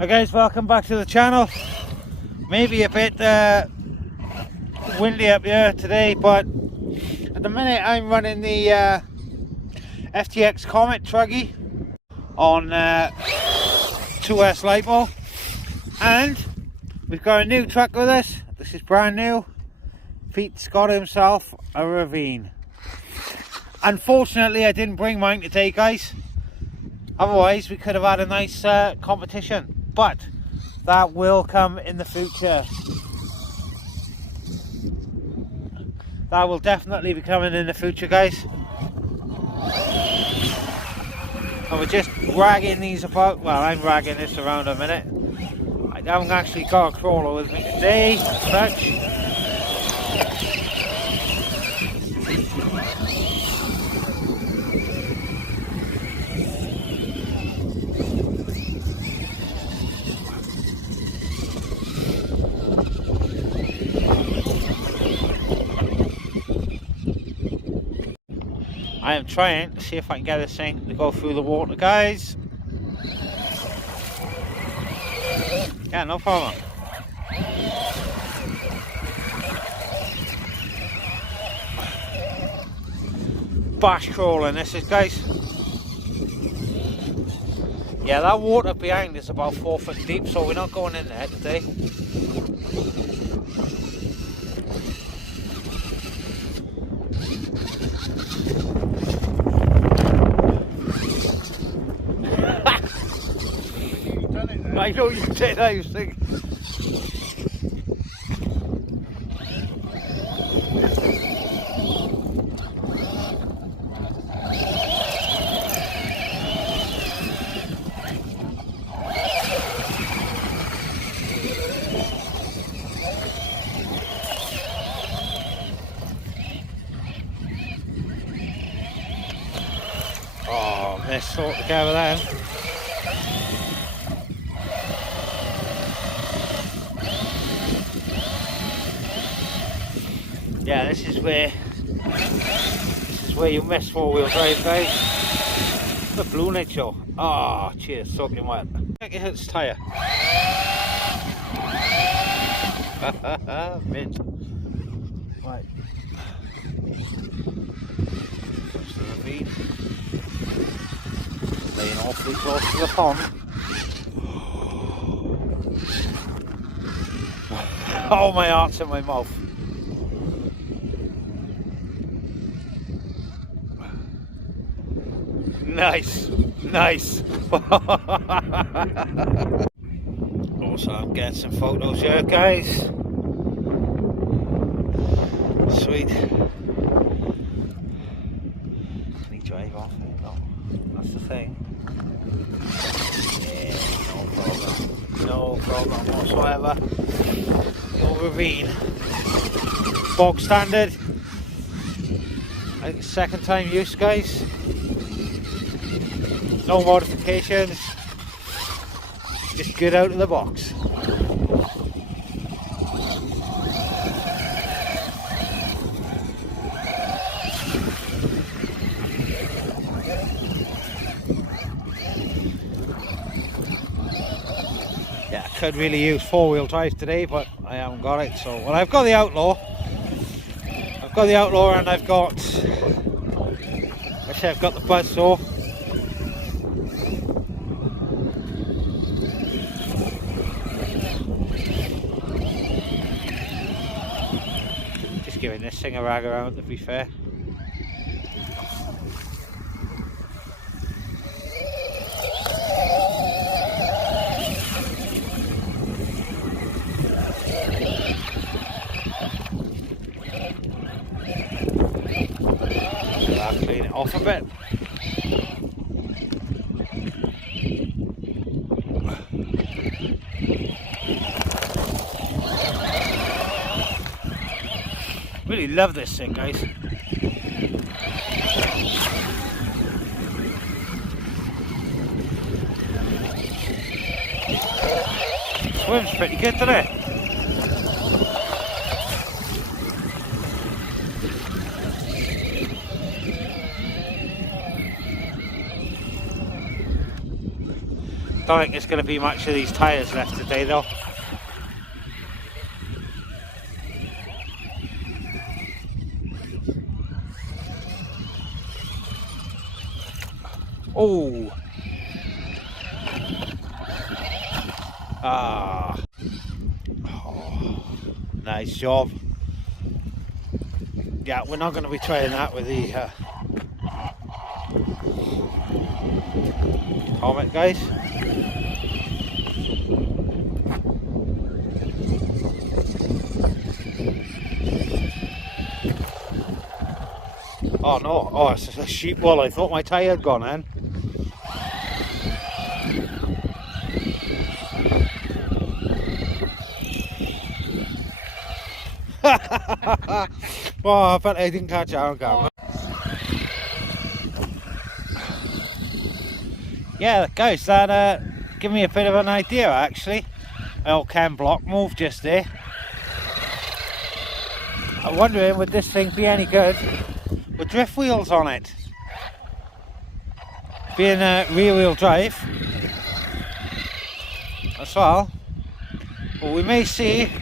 Hi guys, welcome back to the channel. Maybe a bit windy up here today, but at the minute I'm running the FTX Comet Truggy on 2S LiPo, and we've got a new truck with us. This is brand new. Pete's got himself a Ravine. Unfortunately I didn't bring mine today, guys, otherwise we could have had a nice competition. But that will come in the future. That will definitely be coming in the future, guys. And we're just dragging these about. Well, I'm dragging this around a minute. I haven't actually got a crawler with me today, as such. I am trying to see if I can get this thing to go through the water, guys. Yeah, no problem. Bash crawling this is, guys. Yeah, that water behind is about 4 foot deep, so we're not going in there today. I know you did, I was thinking. Oh, missed sort together then. Yeah, this is where you miss four-wheel drive, guys. The blue nature. Ah, oh, cheers, soaking wet. Check it hits tyre. Mint. Right. Close to the ravine. Laying awfully close to the pond. Oh, my heart's in my mouth. Nice, nice. Also, I'm getting some photos here, guys. Sweet. Can he drive off it? No, that's the thing. Yeah, no problem. No problem whatsoever. No ravine. Bog standard. I think second time use, guys. No modifications, just good out of the box. Yeah, I could really use four-wheel drive today, but I haven't got it. So, well, I've got the Outlaw. I've got the Outlaw, and I've got the Buzzsaw. Giving this thing a rag around, to be fair. I'll clean it off a bit. Really love this thing, guys. Swims pretty good today. Don't think there's going to be much of these tyres left today though. Oh! Ah! Oh, nice job. Yeah, we're not going to be trying that with the Comet, guys. Oh no, oh, it's a sheep wall. I thought my tyre had gone in. Oh, I bet I didn't catch it on camera. Yeah, guys, that gave me a bit of an idea actually. Old Ken Block move just there. I'm wondering, would this thing be any good with drift wheels on it? Being a rear wheel drive as well. Well, we may see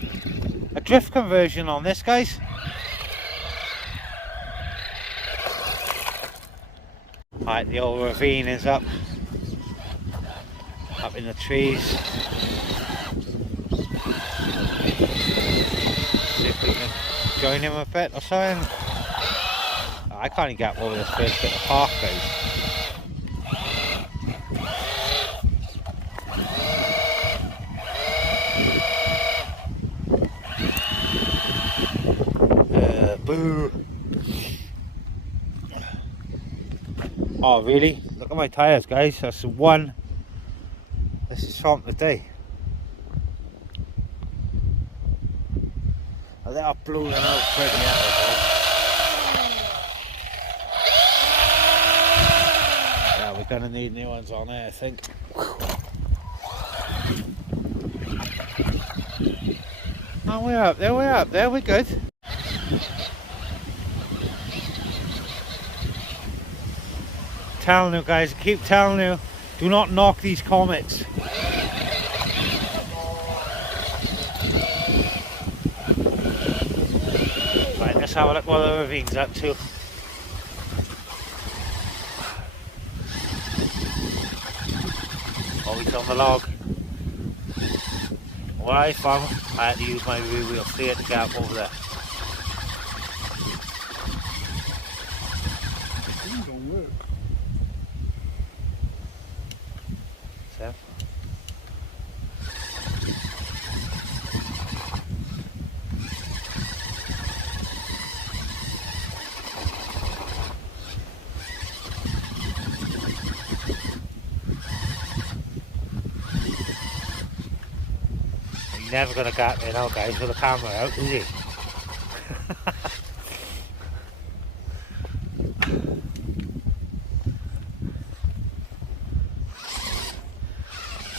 a drift conversion on this, guys. Right, the old ravine is up in the trees. See if we can join him a bit or something. I can't even get over this first bit of park, guys. Boo! Oh really? Look at my tyres, guys. That's the one. This is from today. Oh, they are blowing out pretty out. Yeah, we're gonna need new ones on there, I think. Oh, we're up there, we're good. Telling you guys, I keep telling you, do not knock these Comets. Right, let's have a look what the ravine's up to. Oh, he's on the log. What I found, I had to use my rear wheel steer to get up over there. So. He's never going to get me now, guys, with the camera out, is he?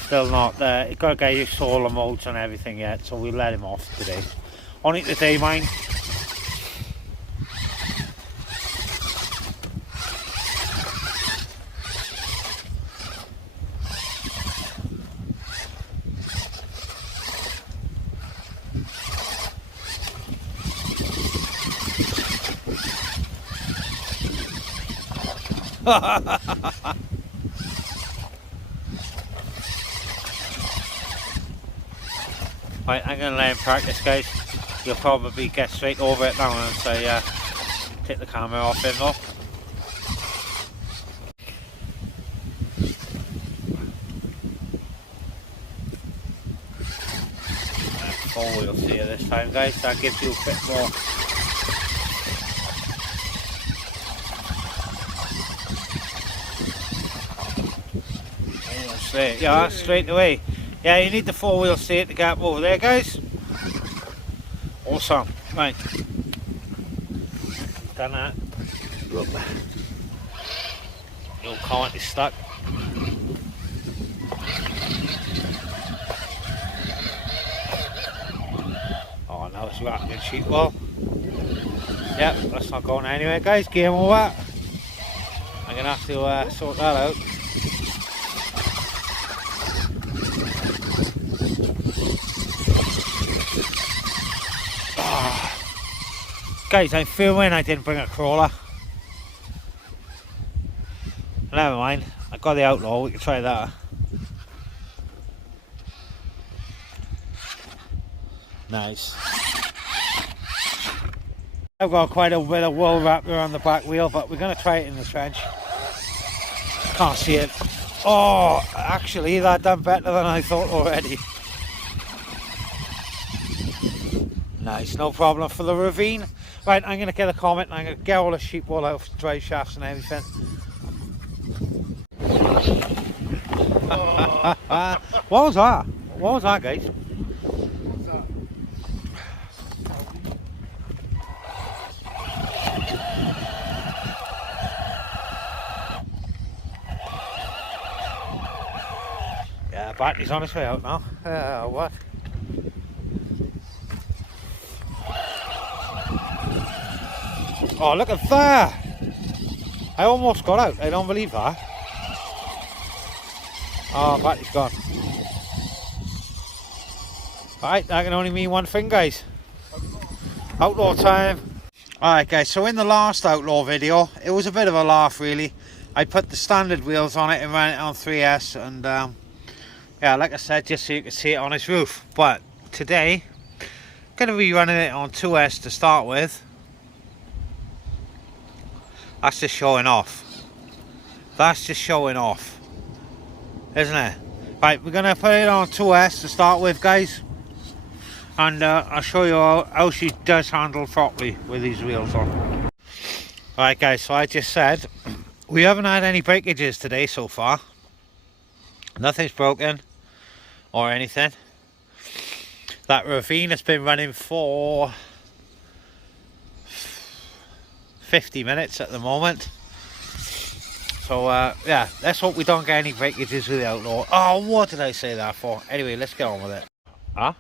Still not there. Got to get used to all the modes and everything yet, so we'll let him off today. Only today, mine. Right, I'm going to let him practice, guys. You'll probably get straight over it now and say, take the camera off him though. Four wheel steer this time, guys. That gives you a bit more. Straight, yeah, straight away. Yeah, you need the four wheel steer to get up over there, guys. Awesome. Right. Done that. Look. The old Comet is stuck. Oh, now it's wrapped in sheet wall. Yep, that's not going anywhere, guys. Game over. I'm going to have to sort that out. Guys, I'm filming, I didn't bring a crawler. Never mind, I got the Outlaw, we can try that. Nice. I've got quite a bit of wool wrapped around the back wheel, but we're going to try it in the trench. Can't see it. Oh, actually that done better than I thought already. Nice, no problem for the ravine. Right, I'm going to get a Comet and I'm going to get all the sheep wool out of the drive shafts and everything. What was that? What was that, guys? Yeah, battery's on its way out now. What? Oh, look at that! I almost got out. I don't believe that. Oh, battery's gone. Right, that can only mean one thing, guys. Outlaw time. Alright, guys, so in the last Outlaw video, it was a bit of a laugh, really. I put the standard wheels on it and ran it on 3S, and yeah, like I said, just so you can see it on its roof. But today, I'm going to be running it on 2S to start with. That's just showing off. That's just showing off, isn't it? Right, we're going to put it on 2S to start with, guys. And I'll show you how she does handle properly with these wheels on. Alright, guys, so I just said, we haven't had any breakages today so far. Nothing's broken or anything. That ravine has been running for 50 minutes at the moment. So yeah, let's hope we don't get any breakages with the Outlaw. Oh, what did I say that for? Anyway, let's get on with it. Huh?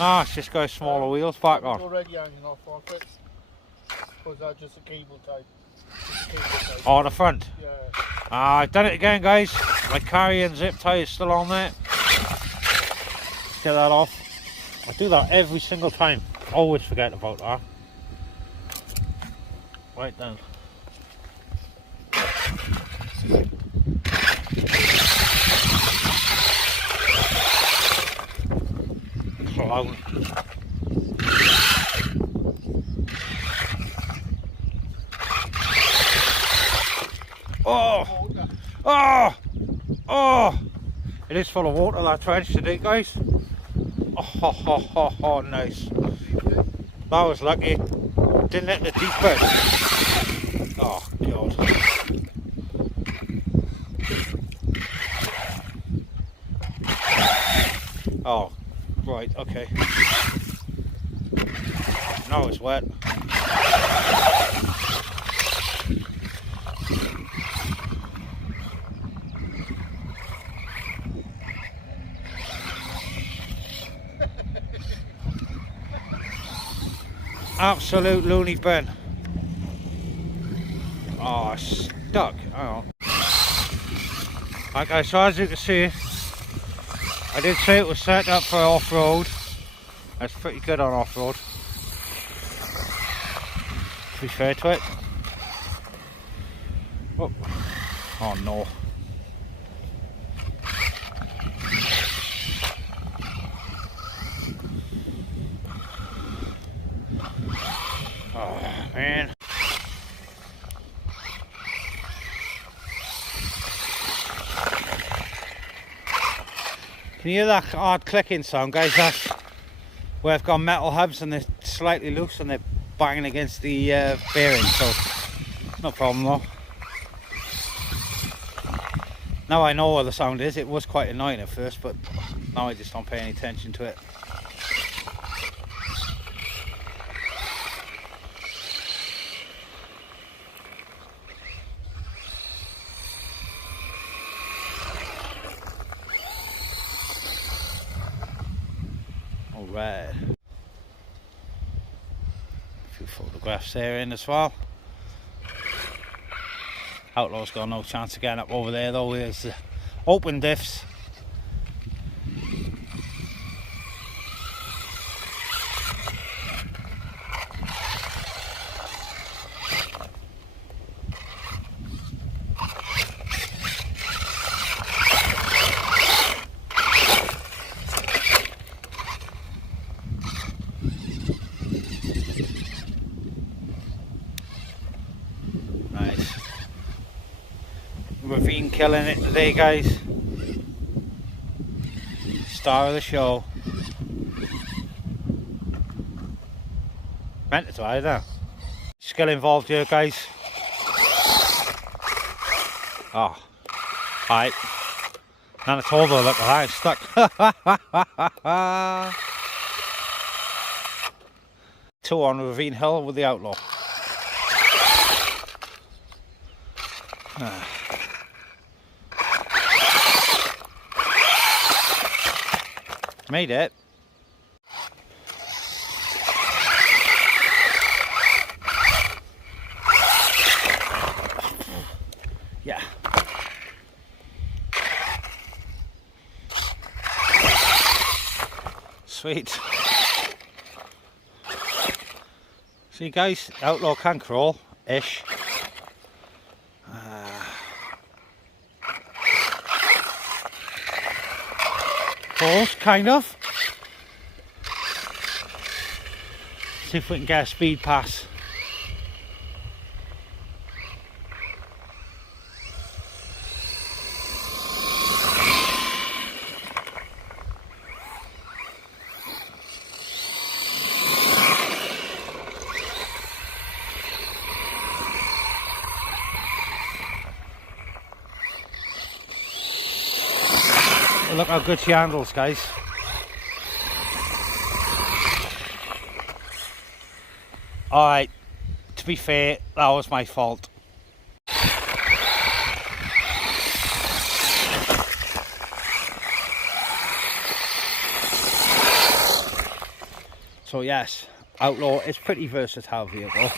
Ah, it's just got smaller wheels back on. Already hanging off it. Or is that just a cable type? Oh, on the front? Yeah. Ah, I've done it again, guys. My carrying zip tie is still on there. Get that off. I do that every single time. Always forget about that. Right then. Clown. Oh! Oh! Oh! It is full of water, that trench today, guys. Oh, nice. That was lucky. Didn't hit the deep bit. Oh, God. Oh, right, okay. Now it's wet. Absolute loony bin. Oh, stuck. Hang on. Okay, so as you can see, I did say it was set up for off-road. That's pretty good on off-road, to be fair to it. Oh, oh no. Oh man. Can you hear that hard clicking sound, guys? That's where I've got metal hubs and they're slightly loose and they're banging against the bearing, so no problem though. Now I know what the sound is. It was quite annoying at first, but now I just don't pay any attention to it. Alright. A few photographs there in as well. Outlaw's got no chance of getting up over there though. There's the open diffs. Ravine killing it today, guys. Star of the show. Meant to try that. Skill involved here, guys. Oh, alright. And it's over, look at that, it's stuck. 2 on Ravine Hill with the Outlaw. Made it. Yeah. Sweet. See guys, Outlaw can crawl-ish. Crawls, kind of. See if we can get a speed pass. Look how good she handles, guys. Alright, to be fair, that was my fault. So yes, Outlaw is pretty versatile vehicle.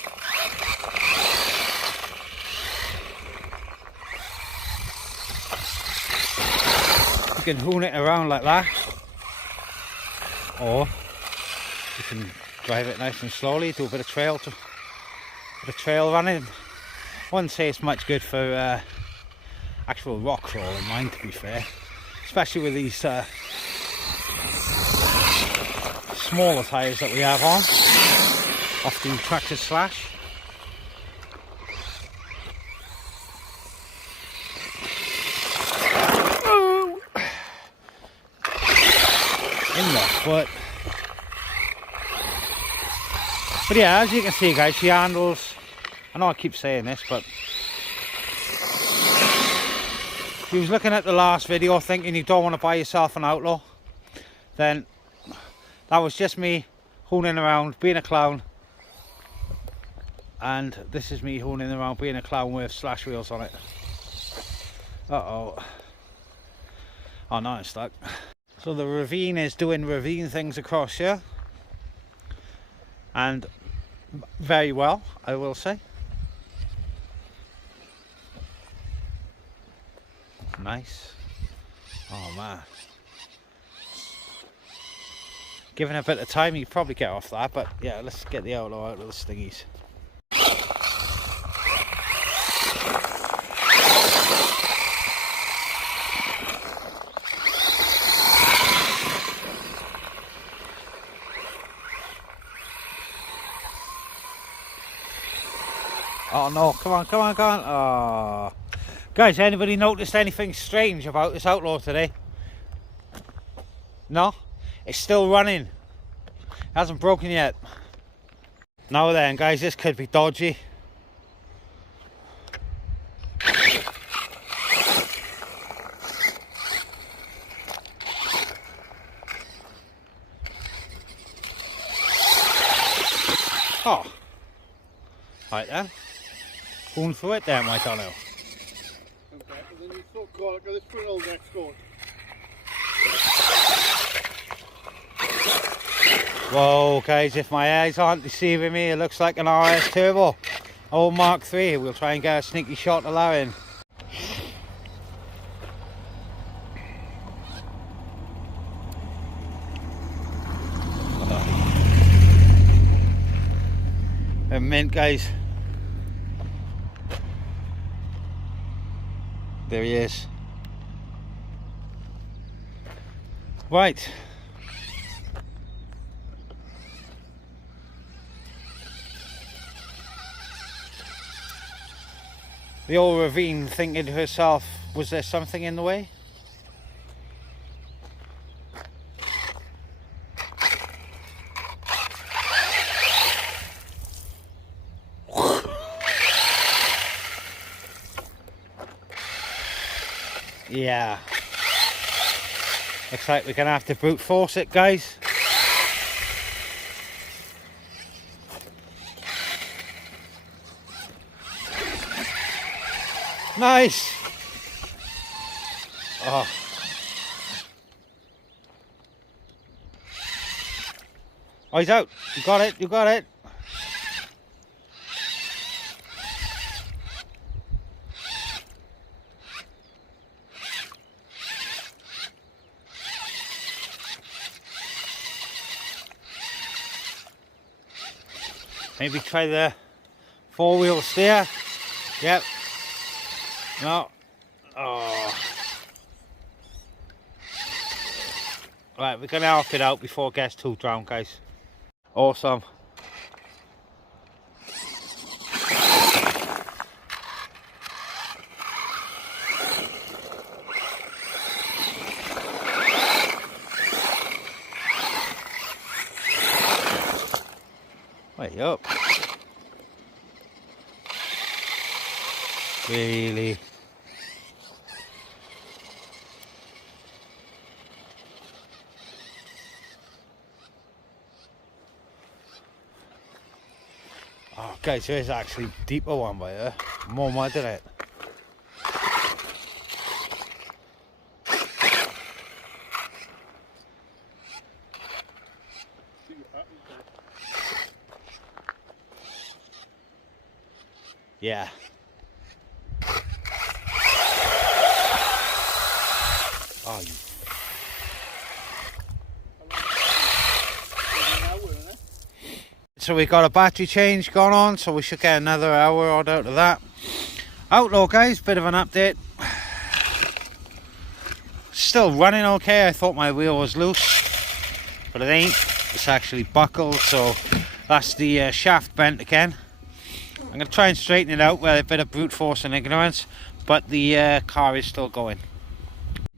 You can hoon it around like that, or you can drive it nice and slowly, do a bit of trail running. I wouldn't say it's much good for actual rock crawling, mine, to be fair, especially with these smaller tyres that we have on off the Tractor Slash. In the foot. But yeah, as you can see guys, she handles, I know I keep saying this, but if you was looking at the last video thinking you don't want to buy yourself an Outlaw, then that was just me hooning around, being a clown. And this is me hooning around, being a clown with Slash wheels on it. Uh-oh. Oh no, it's stuck. So the Ravine is doing Ravine things across here, and very well, I will say. Nice. Oh man. Given a bit of time, you probably get off that, but yeah, let's get the Outlaw out of the stingies. Oh no, come on, come on, come on. Oh. Guys, anybody noticed anything strange about this Outlaw today? No? It's still running. It hasn't broken yet. Now then, guys, this could be dodgy. Oh. Right then. Going through it there, Mike, I know. Okay, and then you sort of call it, let's put it all next door. Whoa, guys, if my eyes aren't deceiving me, it looks like an RS Turbo. Old Mark III. We'll try and get a sneaky shot of that in. A mint, guys. There he is. Right. the old Ravine thinking to herself, was there something in the way? Yeah. Looks like we're gonna have to brute force it, guys. Nice. Oh. Oh, he's out. You got it. You got it. Maybe try the 4-wheel steer. Yep. No. Oh. Right, we're gonna help it out before it gets too drowned, guys. Awesome. Way up. Really? Oh, guys, there's actually a deeper one by there. More mud in it. Yeah. Oh, you. So we got a battery change going on, so we should get another hour odd out of that. Outlaw, guys, bit of an update. Still running okay. I thought my wheel was loose, but it ain't. It's actually buckled, so that's the shaft bent again. I'm going to try and straighten it out with a bit of brute force and ignorance, but the car is still going.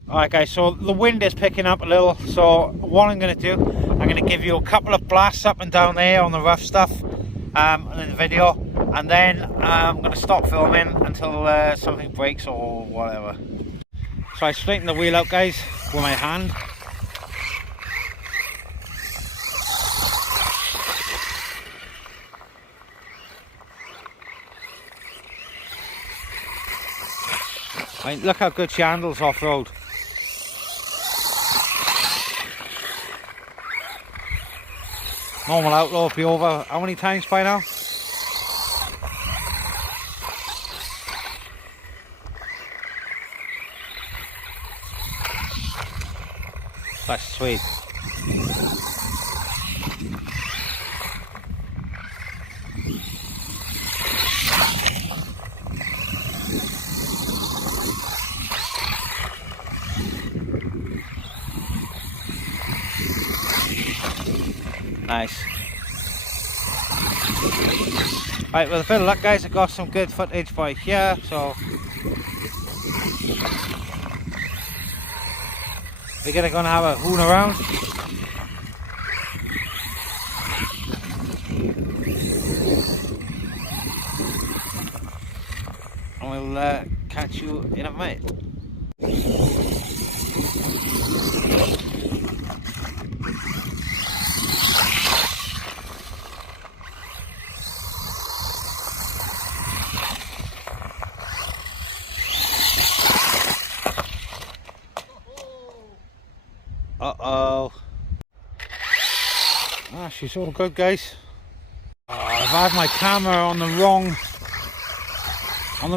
Alright guys, so the wind is picking up a little, so what I'm going to do, I'm going to give you a couple of blasts up and down there on the rough stuff in the video, and then I'm going to stop filming until something breaks or whatever. So I straighten the wheel out, guys, with my hand. Right, look how good she handles off-road. Normal Outlaw will be over how many times by now? That's sweet. Nice. Right, with a bit of luck, guys, I got some good footage by here, so we're gonna have a hoon around. And we'll catch you in a minute. Uh-oh. Ah, she's all good, guys. Oh, I've had my camera on the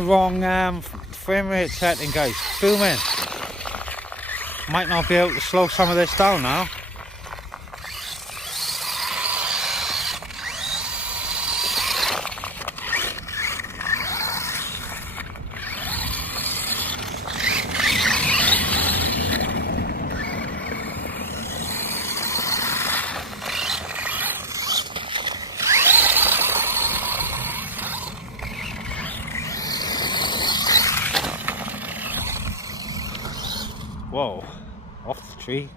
wrong frame rate setting, guys. Filming. Might not be able to slow some of this down now. Whoa, off the tree.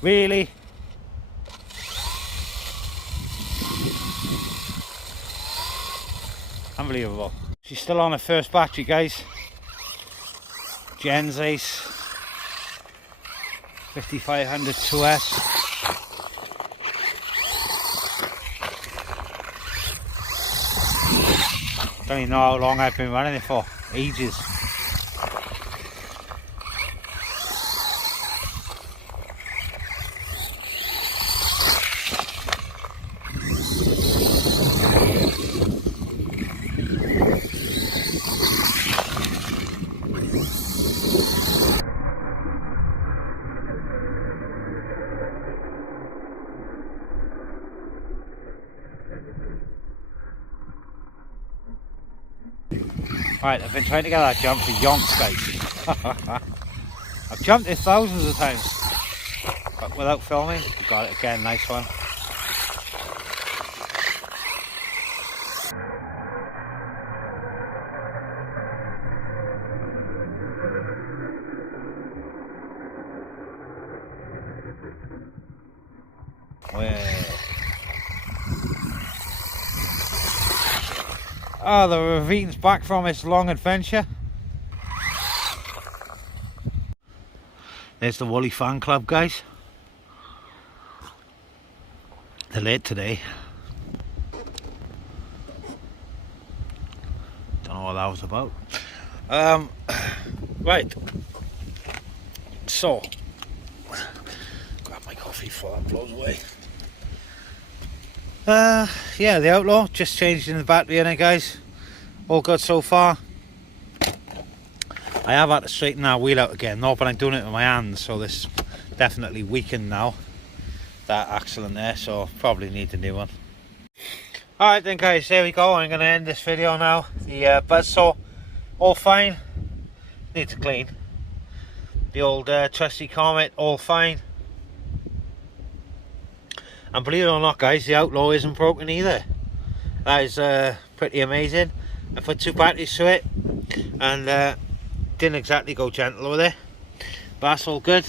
Really? Unbelievable. She's still on her first battery, guys. Genzace 5500 2S. Don't even know how long I've been running it for. Ages. Right, I've been trying to get that jump for yonks, guys. I've jumped it thousands of times, but without filming. Got it again, nice one. Ah, the ravine's back from its long adventure. There's the Woolly Fan Club, guys. They're late today. Don't know what that was about. Right. So, grab my coffee before that blows away. Yeah, the Outlaw just changed in the battery in it, guys. All good so far. I have had to straighten that wheel out again, no, but I'm doing it with my hands, so this definitely weakened now, that axle in there, so probably need a new one. Alright then, guys, there we go. I'm going to end this video now. The buzzsaw, all fine, needs to clean. The old trusty Comet, all fine. And believe it or not, guys, the Outlaw isn't broken either. That is pretty amazing. I put 2 batteries to it and didn't exactly go gentle with it, but that's all good.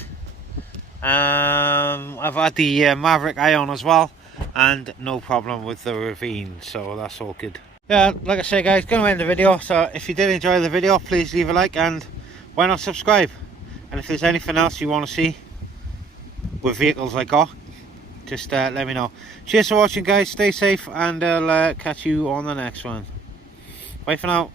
I've had the Maverick Ion as well, and no problem with the Ravine, so that's all good. Yeah, like I say, guys, gonna end the video. So if you did enjoy the video, please leave a like, and why not subscribe? And if there's anything else you want to see with vehicles I got, just let me know. Cheers for watching, guys. Stay safe, and I'll catch you on the next one. Bye for now.